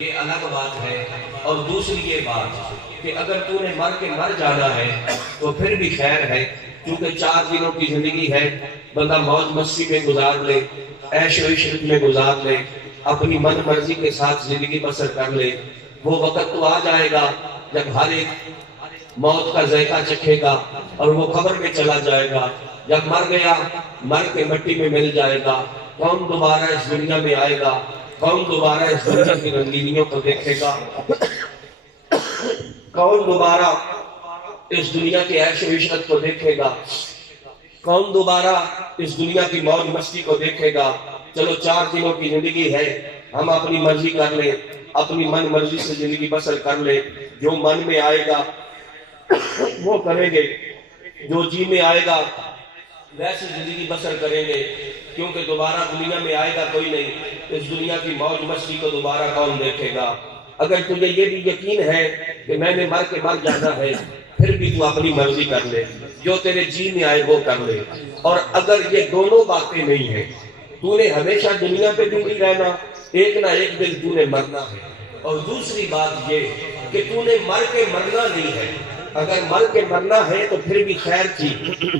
یہ الگ بات ہے۔ اور دوسری یہ بات کہ اگر تو نے مر کے مر جانا ہے تو پھر بھی خیر ہے، کیونکہ 4 دنوں کی زندگی ہے، بندہ موج مستی میں گزار لے، عیش و عشرت میں گزار لے، اپنی من مرضی کے ساتھ زندگی بسر کر لے۔ وہ وقت تو آ جائے گا جب ہر ایک موت کا ذائقہ چکھے گا اور وہ قبر میں چلا جائے گا۔ جب مر گیا، مر کے مٹی میں مل جائے گا۔ کون دوبارہ اس دنیا میں آئے گا؟ کون دوبارہ اس دنیا کی رنگینیوں کو دیکھے گا؟ کون دوبارہ اس دنیا کی عیش و عشرت کو دیکھے گا؟ کون دوبارہ اس دنیا کی موج مستی کو دیکھے گا؟ چلو 4 دنوں کی زندگی ہے، ہم اپنی مرضی کر لیں، اپنی من مرضی سے زندگی بسر کر لیں۔ جو من میں آئے گا وہ کریں گے، جو جی میں آئے گا ویسے زندگی بسر کریں گے، کیونکہ دوبارہ دنیا میں آئے گا کوئی نہیں۔ اس دنیا کی موج مستی کو دوبارہ کون دیکھے گا؟ اگر تجھے یہ بھی یقین ہے کہ میں نے مر کے مر جانا ہے، پھر بھی تو اپنی مرضی کر لے، جو تیرے جی میں آئے وہ کر لے۔ اور اگر یہ دونوں باتیں نہیں ہیں، تو نے ہمیشہ دنیا پہ زندگی رہنا، ایک نہ ایک دن تو نے مرنا ہے۔ اور دوسری بات یہ کہ تو نے مر کے مرنا نہیں ہے۔ اگر مر کے مرنا ہے تو پھر بھی خیر تھی،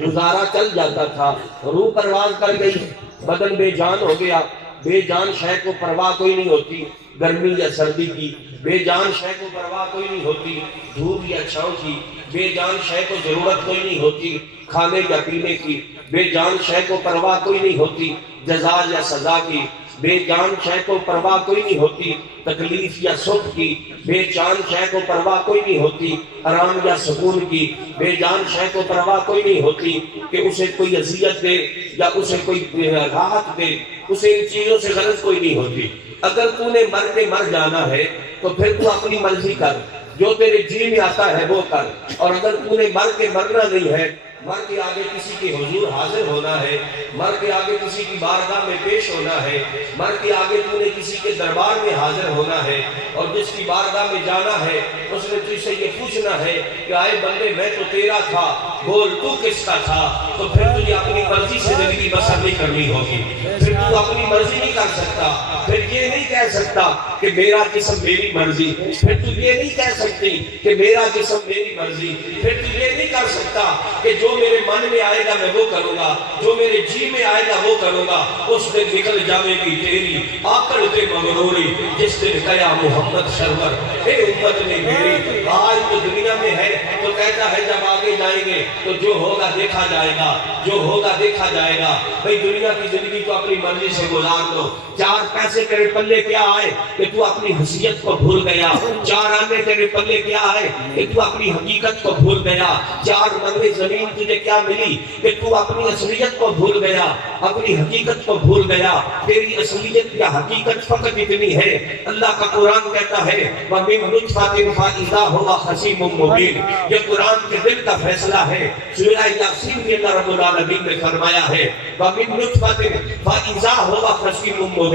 گزارا چل جاتا تھا۔ روح پرواز کر گئی، بدن بے جان ہو گیا۔ بے جان شے کو پرواہ کوئی نہیں ہوتی، گرمی یا سردی کی۔ بے جان شے کو پرواہ کوئی نہیں ہوتی، دھوپ یا چھاؤں کی۔ بے جان شے کو ضرورت کوئی نہیں ہوتی، کھانے یا پینے کی۔ بے جان شے کو پرواہ کوئی نہیں ہوتی، جزا یا سزا کی۔ بے جان شے کو پرواہ کوئی نہیں ہوتی، تکلیف یا سکھ کی۔ بے جان شے کو پرواہ کوئی نہیں ہوتی، آرام یا سکون کی۔ بے جان شے کو پرواہ کوئی نہیں ہوتی کہ اسے کوئی اذیت دے یا اسے کوئی راحت دے، اسے ان چیزوں سے غرض کوئی نہیں ہوتی۔ اگر تو نے مر کے مر جانا ہے تو پھر تو اپنی مرضی کر، جو تیرے جی میں آتا ہے وہ کر۔ اور اگر تو نے مر کے مرنا نہیں ہے، مر کے آگے کسی کے حضور حاضر ہونا ہے، مر کے آگے کسی کی بارگاہ میں پیش ہونا ہے، مر کے آگے تو نے کسی کے دربار میں حاضر ہونا ہے، اور جس کی بارگاہ میں جانا ہے اس نے تجھ سے یہ پوچھنا ہے کہ آئے بندے میں تو تیرا تھا، بول تو کس کا تھا؟ تو پھر تجھے اپنی مرضی سے زندگی بسر نہیں کرنی ہوگی، پھر تو اپنی مرضی نہیں کر سکتا۔ پھر یہ نہیں کہہ سکتا کہ میرا جسم میری مرضی، پھر تو یہ نہیں کہہ سکتی کہ میرا جسم میری مرضی، پھر تو یہ نہیں کر سکتا کہ جو میرے من میں آئے گا میں وہ کروں گا، جو میرے جی میں آئے گا وہ کروں گا۔ اس دن نکل جاوے گی تیری آکڑ تے مغروری، جس دن کہا محمد سرور اے امت نے میری۔ آج تو دنیا میں ہے تو کہتا ہے جب آگے جائیں گے تو جو ہوگا دیکھا جائے گا، جو ہوگا دیکھا جائے گا۔ بھئی دنیا کی زندگی تو اپنی مرضی سے گزار لو۔ 4 پیسے تیرے پلے کیا آئے کہ تو اپنی حیثیت کو بھول گیا؟ 4 آنے تیرے پلے کیا آئے کہ تو اپنی حقیقت کو بھول گیا؟ 4 مرلے زمین تجھے کیا ملی کہ تو اپنی اصلیت کو بھول گیا، اپنی حقیقت کو بھول گیا؟ تیری اصلیت یا حقیقت فقط اتنی ہے، اللہ کا قرآن کہتا ہے وَمِن نُطْفَةٍ فَإِذَا هُوَ خَصِيمٌ مُبِينٌ۔ یہ قرآن کے دل کا فیصلہ ہے۔ سورہ یاسین میں اللہ رب العالمین نے فرمایا ہے وَمِن نُطْفَةٍ فَإِذَا هُوَ خَصِيمٌ مُبِينٌ۔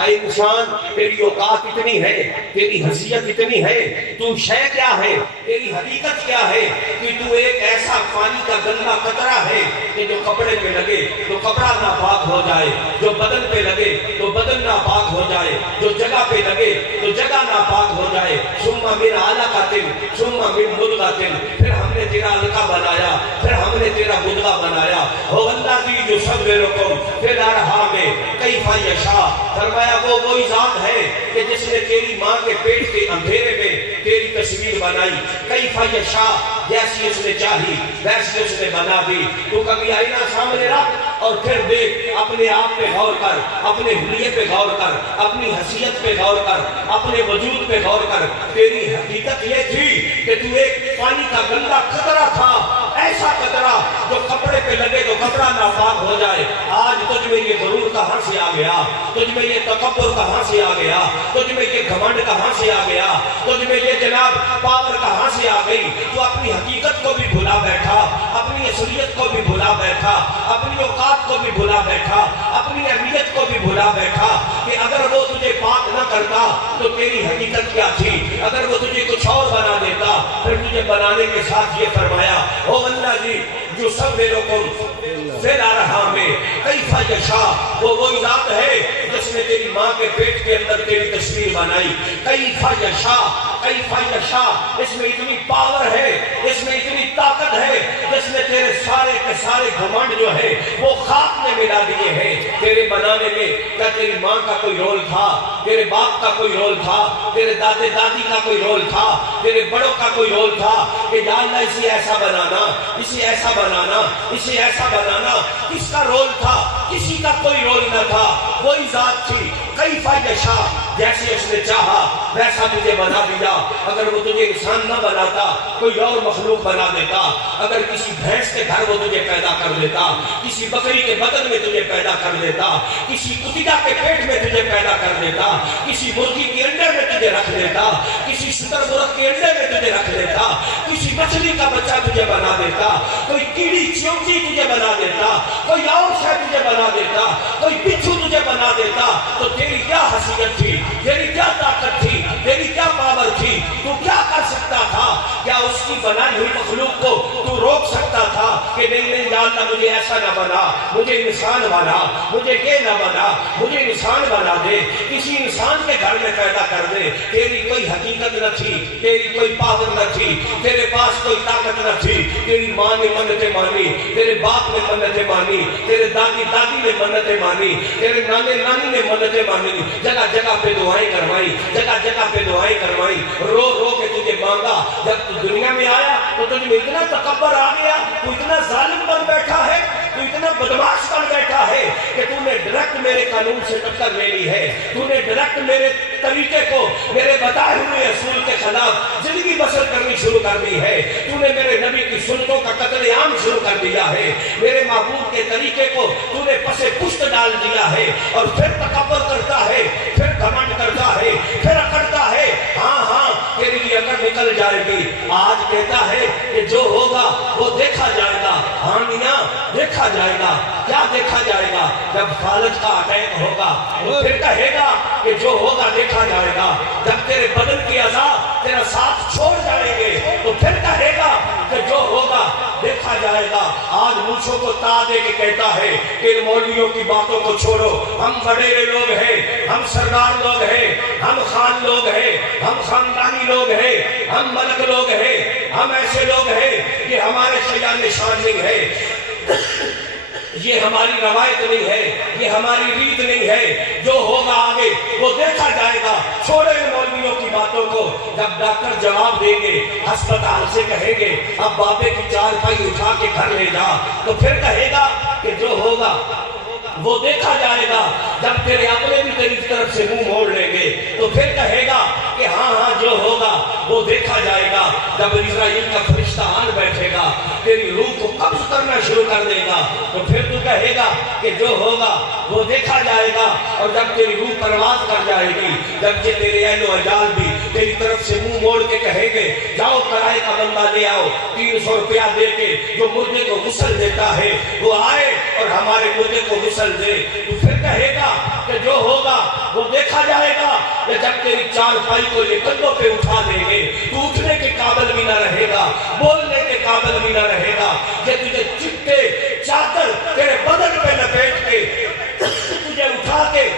اے انسان تیری اوقات اتنی ہے، تیری حیثیت اتنی ہے، تو شے کیا ہے، تیری حقیقت کیا ہے کہ تو ایک ایسا پانی کا گندا قطرہ ہے کہ جو کپڑے پہ لگے تو کپڑا ناپاک ہو جائے، جو بدن پہ لگے تو بدن ناپاک ہو جائے، جو جگہ پہ لگے تو جگہ ناپاک ہو جائے۔ ثم من علقۃ ثم من مضغۃ، پھر ہم نے تیرا علقہ بنایا، پھر ہم نے تیرا مضغہ بنایا۔ هو الذی یصورکم فی الارحام کیف یشاء، فرمایا وہ وہی ذات ہے کہ جس نے تیری ماں کے پیٹ کے اندھیرے میں تیری تصویر بنائی۔ کیف یشاء، جیسی اس نے چاہی ویسے اس نے بنا دی۔ تو کبھی آئینہ سامنے رکھ اور پھر دیکھ، اپنے آپ پہ غور کر، اپنے حلیے پہ غور کر، اپنی حیثیت پہ غور کر، اپنے وجود پہ غور کر۔ تیری حقیقت یہ تھی کہ تو ایک پانی کا گندا قطرہ تھا، ایسا قطرہ جو کپڑے پہ لگے تو کپڑا ناپاک ہو جائے۔ آج تجھ میں یہ غرور کہاں سے آ گیا؟ تجھ میں یہ تکبر کہاں سے آ گیا؟ تجھ میں یہ گھمنڈ کہاں سے آ گیا؟ تجھ میں یہ جناب پاور کہاں سے آ گئی؟ تو اپنی حقیقت کو بھی بھلا بیٹھا، اپنی اصلیت کو بھی بھلا بیٹھا، اپنی اوقات کو بھی بھلا بیٹھا، اپنی اہمیت کو بھی بھلا بیٹھا کہ اگر وہ تجھے پاک نہ کرتا تو تیری حقیقت کیا تھی؟ اگر وہ تجھے کچھ اور بنا دیتا، پھر تجھے بنانے کے ساتھ یہ فرمایا او اللہ جی جو سب میرے کو فی الارحام کیف یشاء، وہ وہی ذات ہے جس نے تیری ماں کے پیٹ کے اندر تیری تصویر بنائی. کیف یشاء، کیف یشاء، اس میں اتنی پاور ہے، اس میں اتنی طاقت ہے جس نے تیرے سارے کے سارے گھمنڈ جو ہے وہ خاک میں ملا دیے ہیں. تیرے بنانے میں کیا تیری ماں کا کوئی رول تھا؟ تیرے باپ کا کوئی رول تھا؟ تیرے دادے دادی کا کوئی رول تھا؟ تیرے بڑوں کا کوئی رول تھا کہ یا اللہ اسے ایسا بنانا، اسے ایسا بنانا، اسے ایسا بنانا؟ کس کا رول تھا؟ کسی کا کوئی رول نہ تھا، وہی ذات تھی. کیف یشاء، جیسے اس نے چاہا ویسا تجھے بنا دیا. اگر وہ تجھے انسان نہ بناتا کوئی اور مخلوق بنا دیتا. اگر کسی بھینس کے گھر وہ تجھے پیدا کر دیتا، کسی بکری کے بدن میں تجھے پیدا کر دیتا، کسی کتیا کے پیٹ میں تجھے پیدا کر دیتا، کسی مرغی کے انڈے میں تجھے رکھ دیتا، کسی شتر مرغ کے انڈے میں تجھے رکھ دیتا، کسی مچھلی کا بچہ تجھے بنا دیتا، کوئی کیڑی چیونٹی تجھے بنا دیتا، کوئی اور شے تجھے بنا دیتا، کوئی بچھو تجھے بنا دیتا، تو تیری کیا حیثیت تھی؟ تیری کیا طاقت تھی؟ تیری کیا پاور تھی؟ تو کیا کر سکتا تھا؟ کیا اس کی بنائی ہوئی مخلوق کو تو روک سکتا تھا کہ نہیں نہیں یا اللہ مجھے ایسا نہ بنا، مجھے انسان بنا، مجھے یہ نہ بنا، مجھے انسان بنا دے، کسی انسان کے گھر میں پیدا کر دے؟ تیری کوئی حقیقت نہ تھی، تیری کوئی پاور نہ تھی، تیرے پاس کوئی طاقت نہ تھی. تیری ماں نے منتیں مانی، تیرے باپ نے منتیں مانی، تیرے دادی دادی نے منتیں مانی، تیرے نانے نانی نے منتیں مانی، جگہ جگہ پہ دعائیں کروائی، جگہ جگہ پہ دعائیں کروائی، رو رو کے تجھے مانگا. جب تو دنیا میں آیا تو تجھ میں اتنا تکبر آ گیا، تو اتنا ظالم بن بیٹھا ہے، تو اتنا بدماش بن بیٹھا ہے کہ تو نے ڈائریکٹ میرے قانون سے ٹکر لے لی ہے. تو نے ڈائریکٹ میرے طریقے کو، میرے بتائے ہوئے اصول کے خلاف زندگی بسر کرنی شروع کر دی ہے. تو نے میرے نبی کی سنتوں کا قتل عام شروع کر دیا ہے. میرے محبوب کے طریقے کو تو نے پسے پشت ڈال دیا ہے. اور پھر تکبر کرتا ہے، پھر گھمنڈ کرتا ہے، پھر اکڑتا ہے. ہاں ہاں تیری بھی اکڑ نکل جائے گی. آج کہتا ہے کہ جو ہوگا وہ دیکھا جائے گا. ہاں میاں دیکھا جائے گا. کیا دیکھا جائے گا؟ جب فالج کا اٹیک ہوگا تو پھر کہے گا کہ جو ہوگا دیکھا جائے گا. جب تیرے بدن کی اعضاء تیرا ساتھ چھوڑ جائیں گے تو پھر کہے گا کہ جو ہوگا دیکھا جائے گا. آج مجھوں کو تا دے کے کہتا ہے کہ ان مولویوں کی باتوں کو چھوڑو. ہم بڑے لوگ ہیں، ہم سردار لوگ ہیں، ہم خان لوگ ہیں، ہم خاندانی لوگ ہیں، ہم ملک لوگ ہیں، ہم ایسے لوگ ہیں کہ ہمارے شیان نشان نہیں ہے، یہ ہماری روایت نہیں ہے، یہ ہماری ریت نہیں ہے. جو ہوگا آگے وہ دیکھا جائے گا. چھوڑے ان مولویوں کی باتوں کو. جب ڈاکٹر جواب دیں گے، ہسپتال سے کہیں گے اب بابے کی چارپائی اٹھا کے گھر لے جا، تو پھر کہے گا کہ جو ہوگا وہ دیکھا جائے گا. جب تیرے اپنے بھی تیری طرف سے منہ موڑ لیں گے تو پھر کہے گا کہ ہاں ہاں جو ہوگا وہ دیکھا جائے گا. جب اسرائیل کا فرشتہ آن بیٹھے گا، تیری روح کو قبض کرنا شروع کر دے گا، تو پھر تو کہے گا کہ جو ہوگا وہ دیکھا جائے گا. اور جب تیری روح پرواز کر جائے گی، جب یہ تیرے اہل و عیال بھی تیری طرف سے منہ موڑ کے کہیں گے جاؤ کرائے کا بندہ لے آؤ، 300 روپیہ دے کے جو مردے کو غسل دیتا ہے وہ آئے اور ہمارے مردے کو غسل دے، تو پھر کہے گا کہ جو ہوگا وہ دیکھا جائے گا. کہ جب تیری چارپائی کو یہ کندھوں پہ اٹھا دیں گے تو اٹھنے کے قابل بھی نہ رہے گا، بولنے کے قابل بھی نہ رہے گا. یہ تجھے چٹے چادر تیرے بدن پہ لپیٹ کے تجھے اٹھا کے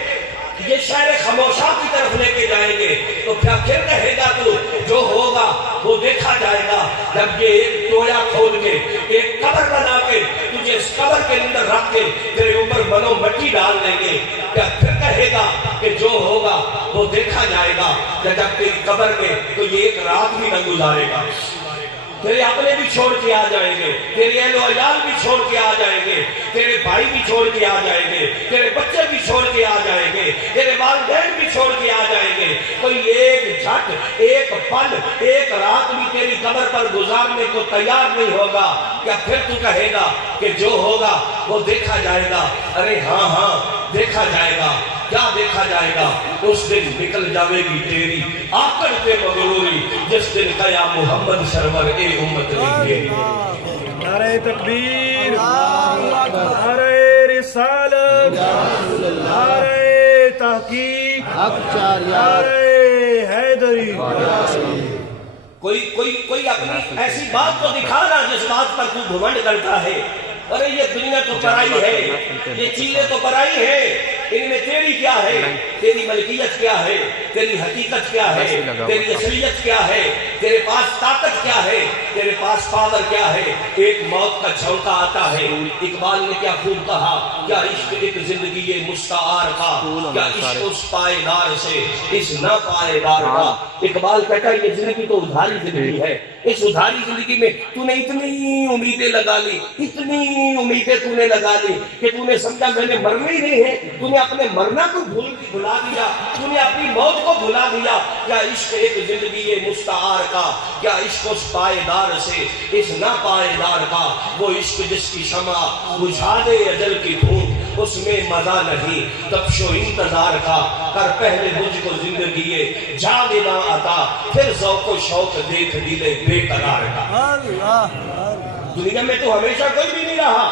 یہ شہر خموشہ کی طرف لے کے جائیں گے. تو پھر کہے گا تو جو ہوگا وہ دیکھا جائے گا. جب یہ ایک ٹویا کھول کے ایک قبر بنا کے تجھے اس قبر کے اندر رکھ کے تیرے اوپر منو مٹی ڈال دیں گے، پھر کہے گا کہ جو ہوگا وہ دیکھا جائے گا. جب تیری قبر میں تو یہ ایک رات بھی نہ گزارے گا. تیرے اپنے بھی چھوڑ کے آ جائیں گے، تیرے اہل و عیال بھی چھوڑ کے آ جائیں گے، تیرے بھائی بھی چھوڑ کے آ جائیں گے، تیرے بچے بھی چھوڑ کے آ جائیں گے، تیرے والدین بھی چھوڑ کے آ جائیں گے. کوئی ایک جھٹ، ایک پل، ایک رات بھی تیری قبر پر گزارنے کو تیار نہیں ہوگا. کیا پھر تو کہے گا کہ جو ہوگا وہ دیکھا جائے گا؟ ارے ہاں ہاں دیکھا جائے گا. کیا دیکھا جائے گا؟ اس دن نکل جاوے گی تیری آکڑ پہ مغروری، جس دن قیا محمد سرور اے امت نہیں. نعرہ تکبیر، نعرہ رسالت، نعرہ تحقیق، نعرہ حیدری. کوئی اپنی ایسی بات تو دکھانا جس بات پر تو گھمنڈ کرتا ہے. ارے یہ دنیا تو پرائی ہے، یہ چیزیں تو پرائی ہے، ان میں تیری کیا ہے، تیری ملکیت کیا ہے، تیری حقیقت کیا ہے، تیری اصلیت کیا ہے، تیرے پاس طاقت کیا ہے، تیرے پاس پاور کیا ہے۔ ایک موت کا جھونکا آتا ہے، اقبال نے کیا خوب کہا، کیا عشق ایک زندگی مستعار کا، کیا عشق اس پائیدار سے اس نا پائیدار کا۔ اقبال کہتا ہے یہ زندگی تو ادھاری زندگی ہے، اس ادھاری زندگی میں تو نے اتنی امیدیں لگا لی، اتنی امیدیں تو نے لگا لی کہ تو نے سمجھا میں نے مرنا ہی نہیں ہے، تو نے اپنے مرنا کو بھلا دیا، تو نے اپنی موت کو بھلا دیا۔ کیا عشق ایک زندگی مستعار کا، کیا عشق اس پائیدار سے اس نا پائیدار کا۔ وہ عشق جس کی شمع بجھا دے اجل کی دھوپ، اس میں مزہ نہیں تپش و انتظار کا۔ کر پہلے مجھ کو زندگی جاویداں عطا، پھر ذوق و شوق دیکھ دل بے قرار کا۔ دنیا میں تو ہمیشہ کوئی بھی نہیں رہا،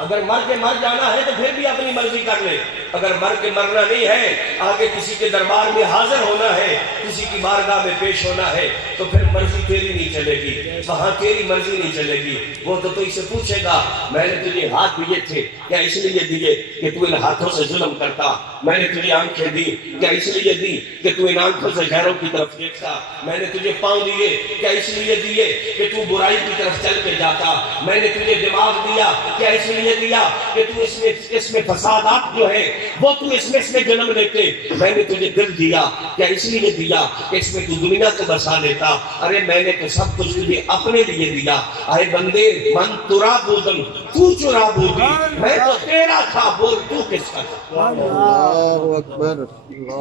اگر مر کے مر جانا ہے تو پھر بھی اپنی مرضی کر لے، اگر مر کے مرنا نہیں ہے، آگے کسی کے دربار میں حاضر ہونا ہے، کسی کی بارگاہ میں پیش ہونا ہے، تو پھر مرضی تیری نہیں چلے گی، وہاں تیری مرضی نہیں چلے گی۔ وہ تو تو اسے پوچھے گا میں نے تجھے ہاتھ دیے تھے کیا اس لیے دیے کہ تو ان ہاتھوں سے ظلم کرتا، میں نے تجھے آنکھیں دی کیا اس لیے دی کہ تو ان آنکھوں سے غیروں کی طرف دیکھتا، میں نے تجھے پاؤں دیے کیا اس لیے دیے کہ تو برائی کی طرف چل کے جاتا، میں نے تجھے دماغ دیا کیا اس لیے دیا کہ تو اس میں فسادات جو ہے وہ تو اس میں جنم لیتے، میں نے تجھے دل دیا کیا اس لیے دیا کہ اس میں تو دنیا کو بسا لیتا، ارے میں نے تو سب کچھ تجھے اپنے لیے دیا۔ آئے بندے من ترا بودن تو چرا بودی، میں تو تیرا تھا بول تو کس کا تھا، اللہ اکبر،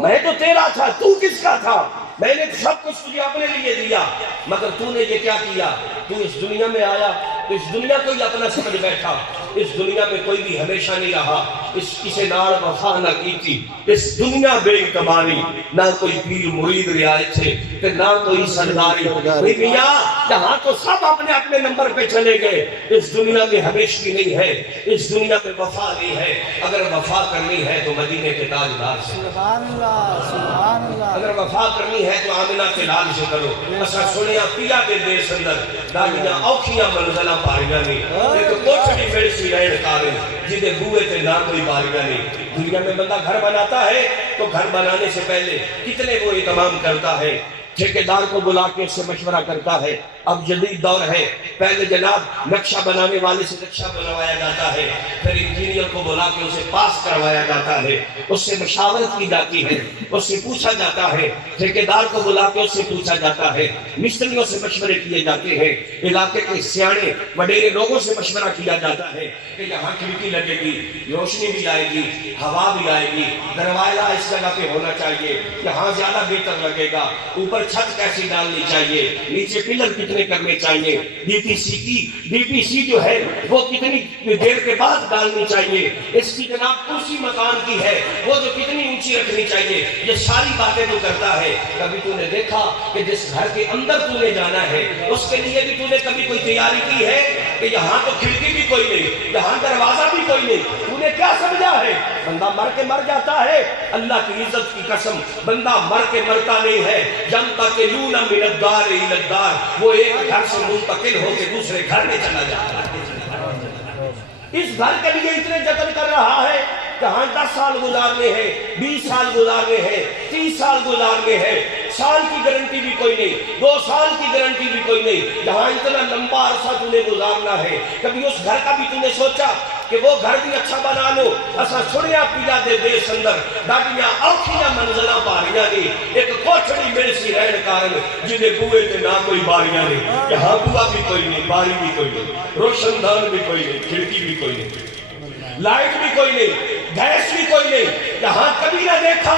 میں تو تیرا تھا تو کس کا تھا، میں نے سب کچھ تجھے اپنے لیے دیا، مگر تو نے یہ کیا کیا، تو اس دنیا میں آیا تو اس دنیا کو ہی اپنا سمجھ بیٹھا، اس دنیا میں کوئی بھی ہمیشہ نہیں رہا، اس کسی نال وفا نہ کی تھی، اس دنیا بے اعتباری، نہ کوئی پیر مرید رعایت تھے کہ نہ کوئی سرداری، میاں جہاں تو سب اپنے اپنے نمبر پہ چلے گئے، اس دنیا میں ہمیشگی نہیں ہے، اس دنیا میں وفا نہیں ہے۔ اگر وفا کرنی ہے تو مدینے کے تاجدار سے، سبحان اللہ، سبحان اللہ، اگر وفا کرنی ہے تو آمنہ کے لال سے کرو۔ اسا سنیا پیا کے دیس اندر داڑیاں اوکھیاں منزلہ پاریاں نہیں، ایک کوٹھڑی پھر سی رہن کارن جدے بوئے تے نہ کوئی باریاں نہیں۔ دنیا میں بندہ گھر بناتا ہے تو گھر بنانے سے پہلے کتنے وہ اہتمام کرتا ہے، ٹھیکیدار کو بلا کے اس سے مشورہ کرتا ہے۔ اب جدید دور ہے، پہلے جناب نقشہ بنانے والے سے نقشہ بنوایا جاتا ہے، پھر انجینئر کو بلا کے اسے پاس کروایا جاتا ہے، اس سے مشاورت کی جاتی ہے، اس سے پوچھا جاتا ہے، ٹھیکیدار کو بلا کے اس سے پوچھا جاتا ہے، مستریوں سے مشورے کیے جاتے ہیں، علاقے کے سیانے وڈیرے لوگوں سے مشورہ کیا جاتا ہے کہ یہاں کھڑکی لگے گی، روشنی بھی آئے گی، ہوا بھی آئے گی، دروازہ اس جگہ پہ ہونا چاہیے، یہاں زیادہ بہتر لگے گا، اوپر چھت کیسی ڈالنی چاہیے، نیچے پلر کتنے کرنے چاہیے، ڈی پی سی جو ہے وہ کتنی دیر کے بعد ڈالنی چاہیے، اس کی جناب کرسی مکان کی ہے وہ جو کتنی اونچی رکھنی چاہیے، یہ ساری باتیں تو کرتا ہے۔ کبھی تو نے دیکھا کہ جس گھر کے اندر تو نے جانا ہے اس کے لیے بھی تو نے کبھی کوئی تیاری کی ہے کہ یہاں تو کھڑکی بھی کوئی نہیں، یہاں دروازہ بھی کوئی نہیں، تو نے کیا سمجھا ہے؟ بندہ مر کے مر جاتا ہے، اللہ کی عزت کی قسم بندہ مر کے مرتا نہیں ہے، ينتقلون من الدار الى الدار، وہ ایک گھر سے منتقل ہو کے دوسرے گھر میں چلا جاتا ہے۔ اس گھر کے لیے اتنے جتن کر رہا ہے، جہاں 10 سال گزارنے ہیں، 20 سال گزارنے ہیں، 30 سال گزارنے ہیں، سال کی گارنٹی بھی کوئی نہیں، 2 سال کی گارنٹی بھی کوئی نہیں، جہاں اتنا لمبا عرصہ تمہیں گزارنا ہے۔ کبھی اس گھر کا بھی تم نے سوچا کہ وہ گھر بھی اچھا بنا لو؟ اسا سنیا پیا دے دیس اندر ڈاڈیاں اوکھیاں منزلہ پاریاں نہیں، ایک کوٹھڑی میرے سی رہن کارن جنہیں بوئے تے نہ کوئی باریاں نہیں، یہاں بوا بھی کوئی نہیں، باری بھی کوئی نہیں، روشن دان بھی کوئی نہیں، کھڑکی بھی کوئی نہیں، لائٹ بھی کوئی نہیں، گیس بھی کوئی نہیں۔ یہاں کبھی نہ دیکھا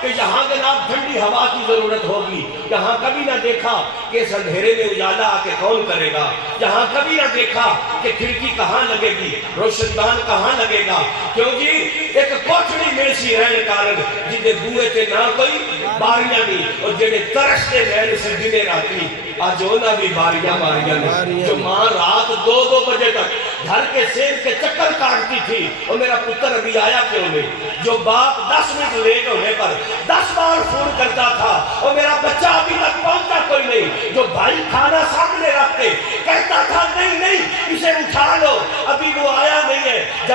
کہ یہاں جناب ٹھنڈی ہوا کی ضرورت ہوگی، یہاں کبھی نہ دیکھا کہ اس اندھیرے میں اجالا آ کے کون کرے گا، یہاں کبھی نہ دیکھا کہ کھڑکی کہاں لگے گی، روشن دان کہاں لگے گا، کیوں جی ایک کوٹھڑی میں سی رہن کارن جنہیں بوئے تے نہ کوئی باریاں نہیں، اور جنہیں ترستے رہن سے دنے راتی آج ہونا بھی باریاں نہیں۔ جو ماں رات 2 بجے تک گھر کے سیر کے چکر کاٹتی تھی اور میرا پتر ابھی آیا کیوں نہیں، جو باپ 10 منٹ لیٹ ہونے پر 10 بار فون کرتا تھا اور میرا بچہ ابھی تک پہنچتا کوئی نہیں، جو بھائی کھانا سامنے رکھتے کہتا تھا نہیں اسے اٹھا لو ابھی وہ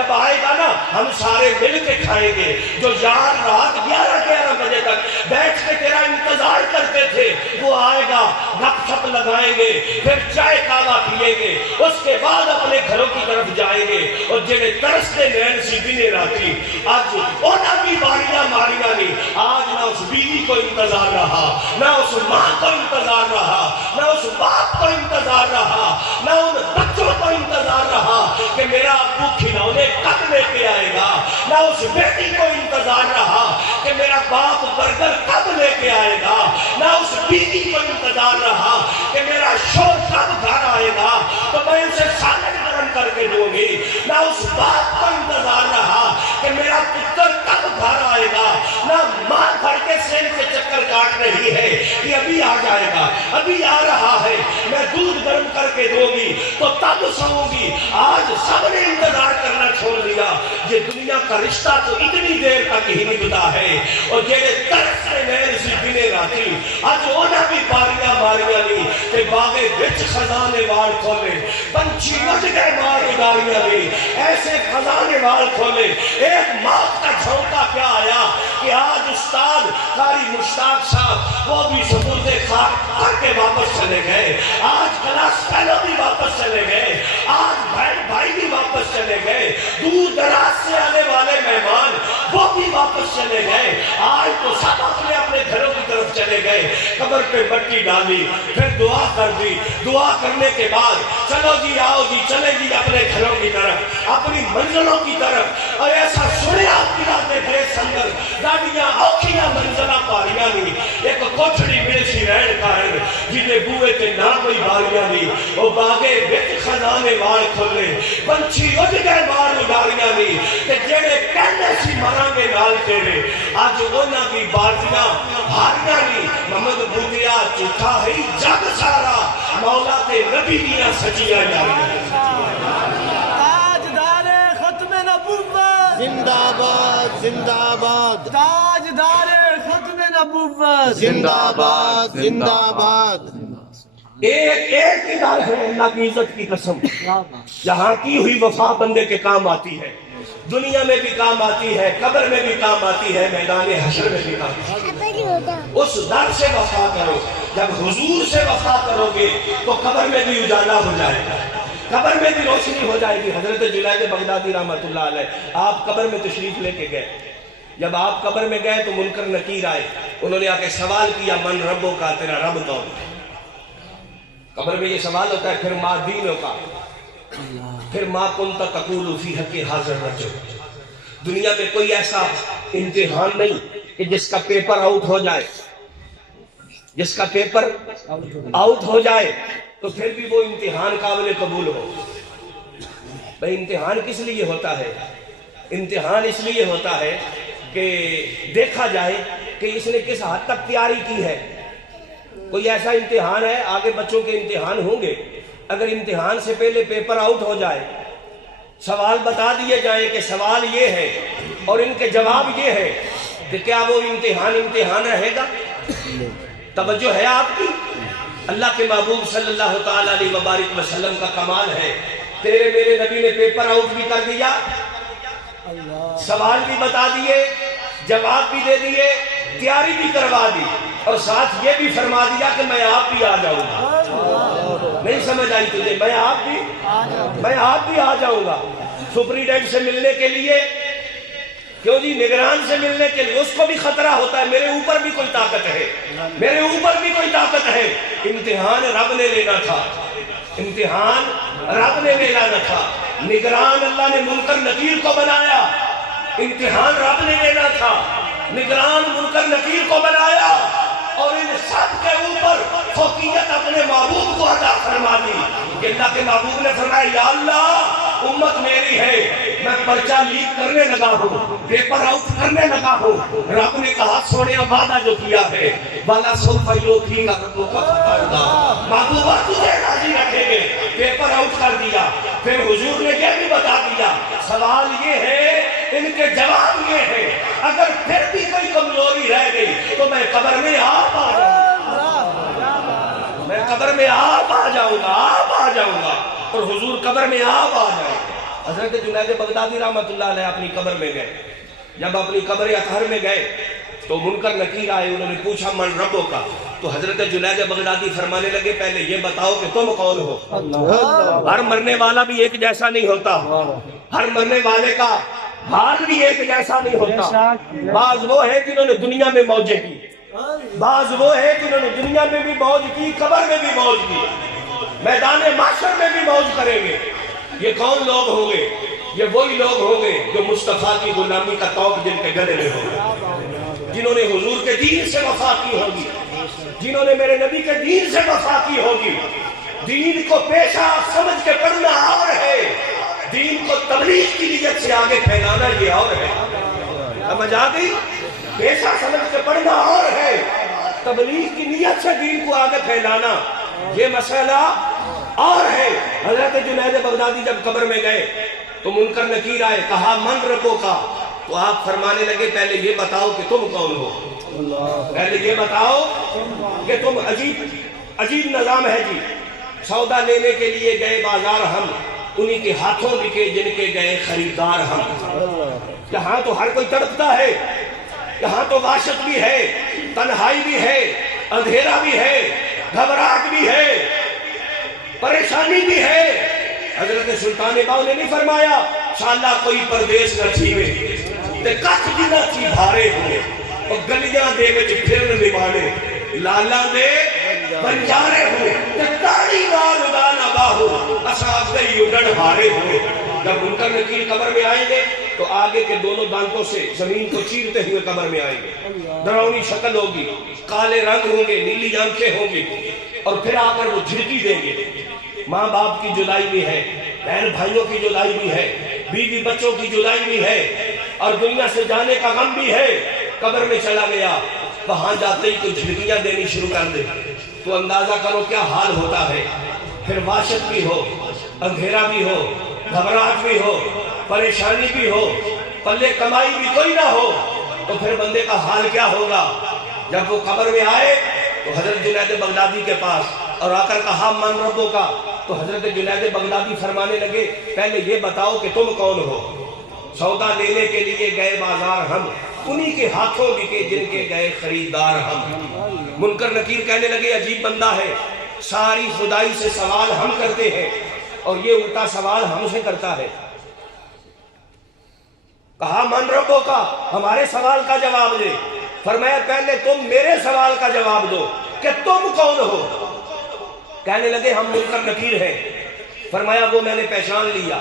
جب آئے گا نا ہم سارے مل کے کھائیں گے. جو یار رات 11 بجے تک بیٹھ کے تیرا انتظار کرتے تھے وہ آئے گا, گپ شپ لگائیں گے, پھر چائے کالا پیئیں گے, اس کے بعد اپنے گھروں کی طرف جائیں گے. اور جڑے ترستے نین سی دنے راتی آج اونا بھی باریاں ماریاں نہیں. آج نہ اس بیوی کو انتظار رہا, نہ اس ماں کو انتظار رہا, نہ اس باپ کو انتظار رہا, نہ ان بچوں کو انتظار رہا کہ میرا ابو کھلونے کب لے کے آئے گا, نہ اس بیٹی کو انتظار رہا کہ میرا باپ برگر کب لے کے آئے گا, نہ اس بیوی کو انتظار رہا کہ میرا شوہر کب گھر آئے گا تو میں اسے سالن گرم کر کے دوں گی, نہ اس باپ کو انتظار رہا کہ میرا پتر کب گھر آئے گا, نہ ماں گھر کے سین کے چکر کاٹ رہی ہے کہ ابھی آ جائے گا, ابھی آ رہا ہے, میں دودھ گرم کر کے دوں گی تو تب سوؤں گی. آج سب نے انتظار کرنا چھوڑ دیا. یہ دنیا کا رشتہ تو اتنی دیر تک ہی نبھتا ہے. اور جڑے ترس کے نین سی دنے راتی اج اونا بھی باریاں ماریاں نہیں تے باغے وچ خزانے وال کھولے, پنچھی اڑ گئے مار اڈاریاں نہیں, ایسے خزانے وال کھولے. ایک موت کا جھونکا کیا آیا کہ آج استاد قاری مشتاق صاحب وہ بھی سپرد خاک کر کے واپس چلے گئے, آج کلاس فیلو بھی واپس چلے گئے, آج بھائی بھی واپس چلے گئے, دور دراز سے آنے والے مہمان وہ بھی واپس چلے گئے. آج تو سب اپنے اپنے گھروں کی طرف چلے گئے. قبر پہ مٹی ڈالی, پھر دعا کر دی, دعا کرنے کے بعد چلو جی آؤ جی چلے جی اپنے گھروں کی طرف, اپنی منزلوں کی طرف. اور ایسا سنے آپ کی راتے بے سنگر گاڑیاں اوکھیاں منزلہ پاریاں نہیں, ایک کوٹھڑی میں سی رہن کارن جنہیں بوئے تے نہ کوئی باریاں نہیں. وہ باغے وچ خزانے وال کھولے, پنچھی اڑ گئے مار اڈاریاں نہیں کہ جڑے کہنے سی مراں گے نال تیرے اج انہاں دی بازیاں ہاریاں نہیں. محمد بوٹیا جھوٹا ہے جگ سارا, مولا تے نبی دیاں سچیاں یاریاں. تاجدار ختم نبوت زندہ باد زندہ باد تاجدار ختم نبوت زندہ باد زندہ باد. ایک ادارہ ہے اللہ کی عزت کی قسم, جہاں کی ہوئی وفا بندے کے کام آتی ہے, دنیا میں بھی کام آتی ہے, قبر میں بھی کام آتی ہے, میدان حشر میں بھی کام آتی ہے. اس در سے وفا کرو. جب حضور سے وفا کرو گے تو قبر میں بھی اجالا ہو جائے گا, قبر میں بھی روشنی ہو جائے گی. حضرت جنید بغدادی رحمۃ اللہ علیہ آپ قبر میں تشریف لے کے گئے. جب آپ قبر میں گئے تو منکر نکیر آئے, انہوں نے آ کے سوال کیا من ربوں کا, تیرا رب کون ہے؟ قبر میں یہ سوال ہوتا ہے. پھر ما دینوں کا, پھر ما کنت تقول فی حق حاضر رجل. دنیا میں کوئی ایسا امتحان نہیں کہ جس کا پیپر آؤٹ ہو جائے, جس کا پیپر آؤٹ ہو جائے تو پھر بھی وہ امتحان قابل قبول ہو. بھئی امتحان کس لیے ہوتا ہے؟ امتحان اس لیے ہوتا ہے کہ دیکھا جائے کہ اس نے کس حد تک تیاری کی ہے. کوئی ایسا امتحان ہے, آگے بچوں کے امتحان ہوں گے, اگر امتحان سے پہلے پیپر آؤٹ ہو جائے, سوال بتا دیے جائیں کہ سوال یہ ہے اور ان کے جواب یہ ہے, کہ کیا وہ امتحان رہے گا؟ توجہ ہے آپ کی؟ اللہ کے محبوب صلی اللہ تعالی علیہ وبارک وسلم کا کمال ہے, تیرے میرے نبی نے پیپر آؤٹ بھی کر دیا, سوال بھی بتا دیے, جواب بھی دے دیے, تیاری بھی کروا دی, اور ساتھ یہ بھی فرما دیا کہ میں آپ بھی آ جاؤں گا. نہیں سمجھ آئی تجھے؟ میں آپ بھی آ جاؤں گا سپریڈنٹ سے ملنے کے لیے. کیوں جی؟ نگران سے ملنے کے لیے. اس کو بھی خطرہ ہوتا ہے میرے اوپر بھی کوئی طاقت ہے, میرے اوپر بھی کوئی طاقت ہے. امتحان رب نے لینا تھا, امتحان رب نے لینا تھا. نگران اللہ نے منکر نکیر کو بنایا, امتحان رب نے لینا تھا. نگران منکر نکیر کو بنایا اور ان سب کے اوپر فوقیت اپنے محبوب کو عطا فرما دی. کہ اللہ کے محبوب نے فرمایا یا اللہ امت میری ہے, میں پرچہ لیک کرنے لگا ہوں, پیپر آؤٹ کرنے لگا ہوں. رب نے کہا سونے وعدہ جو کیا ہے بالا سوف یؤتیک ربک فترضی, محبوبہ تجھے راضی رکھیں گے. پیپر آؤٹ کر دیا. پھر حضور نے یہ بھی بتا دیا سوال یہ ہے, ان کے جواب یہ ہے, اگر پھر بھی کوئی کمزوری رہ گئی تو میں قبر میں آپ آ جاؤں گا, میں قبر میں آپ آ جاؤں گا, آپ آ جاؤں گا. اور حضور قبر میں آپ آ جائیں. حضرت جنید بغدادی رحمۃ اللہ علیہ اپنی قبر میں گئے. جب اپنی قبر اطہر میں گئے تو منکر نکیر آئے, انہوں نے پوچھا من ربو کا. تو حضرت جنید بغدادی فرمانے لگے پہلے یہ بتاؤ کہ تم کون ہو. ہر مرنے والا بھی ایک جیسا نہیں ہوتا, ہر مرنے والے کا حال بھی ایک جیسا نہیں ہوتا. بعض وہ ہے جنہوں نے دنیا میں موجیں کی, بعض وہ ہے جنہوں نے دنیا میں بھی موج کی, قبر میں بھی موج کی, میدان محشر میں بھی موج کریں گے. یہ کون لوگ ہوں گے؟ یہ وہی لوگ ہوں گے جو مصطفیٰ کی غلامی کا طوق جن کے گلے میں ہوگا, جنہوں نے حضور کے دین سے وفا کی ہوگی, جنہوں نے میرے نبی کے دین سے وفا کی ہوگی. دین کو پیشہ سمجھ کے پڑھنا اور ہے, دین کو تبلیغ کی نیت سے آگے پھیلانا یہ اور ہے. سمجھ آ گئی؟ پیشہ سمجھ کے پڑھنا اور ہے, تبلیغ کی نیت سے دین کو آگے پھیلانا یہ مسئلہ اور ہے. حضرت جنید بغدادی جب قبر میں گئے تو منکر نکیر آئے, کہا من ربو کا. تو آپ فرمانے لگے پہلے یہ بتاؤ کہ تم کون ہو, پہلے یہ بتاؤ کہ تم. عجیب نظام ہے جی. سودا لینے کے لیے گئے بازار ہم, انہی کے ہاتھوں بکے جن کے گئے خریدار ہم. یہاں تو ہر کوئی تڑپتا ہے, یہاں تو وحشت بھی ہے, تنہائی بھی ہے, اندھیرا بھی ہے, گھبراہٹ بھی ہے, پریشانی بھی ہے. حضرت سلطان باؤ نے نہیں فرمایا شاءاللہ کوئی پردیس نہ چھیوے تے کچھ دی نہ چھی بھارے ہوئے, اور گلیاں دے وچ پھرن نمانے لالا دے بنجارے ہوئے تے تاڑی نال اڈانا باہو اساس دے اڈن ہارے ہوئے. جب منکر نکیر قبر میں آئیں گے تو آگے کے دونوں دانتوں سے زمین کو چیرتے ہوئے قبر میں آئیں گے. ڈراؤنی شکل ہوگی, کالے رنگ ہوں گے, نیلی آنکھیں ہوں گی, اور پھر آ کر وہ جھڑکی دیں گے. ماں باپ کی جدائی بھی ہے, بہن بھائیوں کی جدائی بھی ہے, بیوی بچوں کی جدائی بھی ہے, اور دنیا سے جانے کا غم بھی ہے. قبر میں چلا گیا, وہاں جاتے ہی کوئی جھڑکیاں دینی شروع کر دے تو اندازہ کرو کیا حال ہوتا ہے. پھر وحشت بھی ہو, اندھیرا بھی ہو, گھبراہٹ بھی ہو, پریشانی بھی ہو, پلے کمائی بھی کوئی نہ ہو, تو پھر بندے کا حال کیا ہوگا. جب وہ قبر میں آئے تو حضرت جنید بغدادی کے پاس اور آ کر کہا من ربو کا. تو حضرت جنید بغدادی فرمانے لگے پہلے یہ بتاؤ کہ تم کون ہو. سودا لینے کے لیے گئے بازار ہم, انہی کے ہاتھوں بکے جن کے گئے خریدار ہم. منکر نکیر کہنے لگے عجیب بندہ ہے, ساری خدائی سے سوال ہم کرتے ہیں اور یہ الٹا سوال ہم سے کرتا ہے. کہا من ربو کا, ہمارے سوال کا جواب دے. فرمایا پہلے تم میرے سوال کا جواب دو کہ تم کون ہو. کہنے لگے ہم منکر نکیر ہیں. فرمایا وہ میں نے پہچان لیا,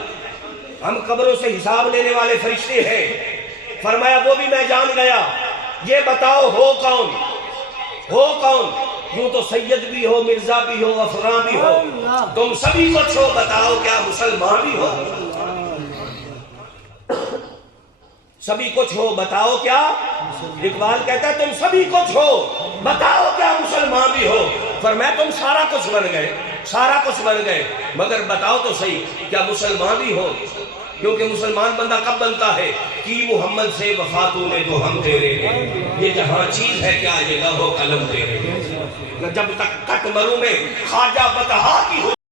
ہم قبروں سے حساب لینے والے فرشتے ہیں. فرمایا وہ بھی میں جان گیا. یہ بتاؤ ہو کون, ہو کون. یوں تو سید بھی ہو, مرزا بھی ہو, افراں بھی ہو, تم سبھی کچھ ہو, بتاؤ کیا مسلمان بھی ہو. سبھی کچھ ہو, بتاؤ کیا. اقبال کہتا ہے تم سبھی کچھ ہو, بتاؤ کیا مسلمان بھی ہو. فرمایا تم سارا کچھ بن گئے, سارا کچھ بن گئے, مگر بتاؤ تو صحیح کیا مسلمان بھی ہو. کیونکہ مسلمان بندہ کب بنتا ہے کہ محمد سے وفا تو نے تو ہم تیرے ہیں, یہ جہاں چیز ہے کیا یہ لوح و قلم تیرے. جب تک کٹ مروں میں خواجہ بتہا کی